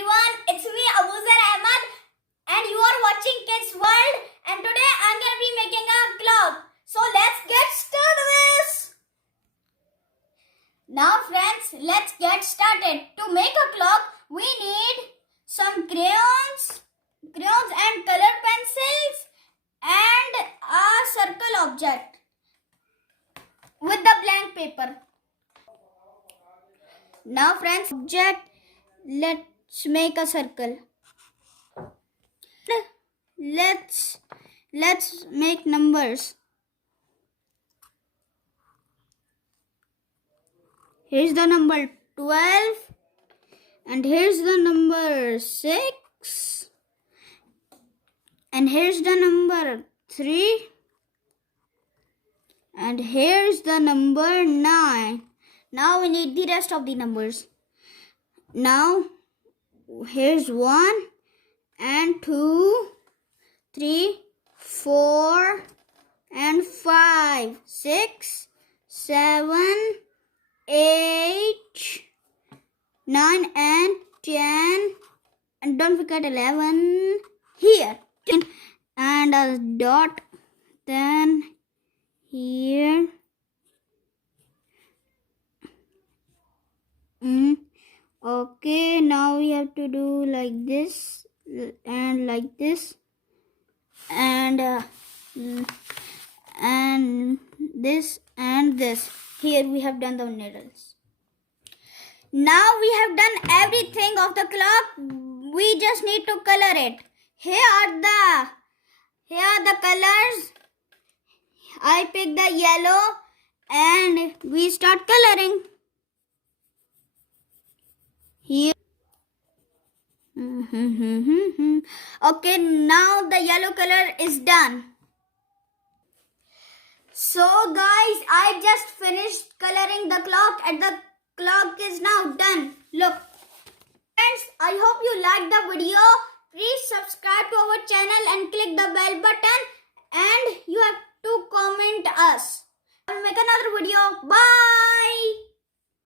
everyone, it's me Abuzar Ahmad and you are watching Kids World, and today I'm going to be making a clock. So let's get started. Now friends, let's get started. To make a clock, we need some crayons and color pencils and a circle object with the blank paper. Now friends, let's make a circle. Let's make numbers. Here's the number 12 and here's the number 6 and here's the number 3 and here's the number 9. Now we need the rest of the numbers. Now here's 1 and 2, 3, 4 and 5, 6, 7, 8, 9 and 10, and don't forget 11 here, and a dot, then here. Okay, now we have to do like this and like this and this and this. Here we have done the needles. Now we have done everything of the clock. We just need to color it. Here are the colors. I pick the yellow and we start coloring. Here. Okay, now the yellow color is done. So guys, I just finished coloring the clock and the clock is now done. Look. Friends, I hope you liked the video. Please subscribe to our channel and click the bell button, and you have to comment us. I'll make another video. Bye.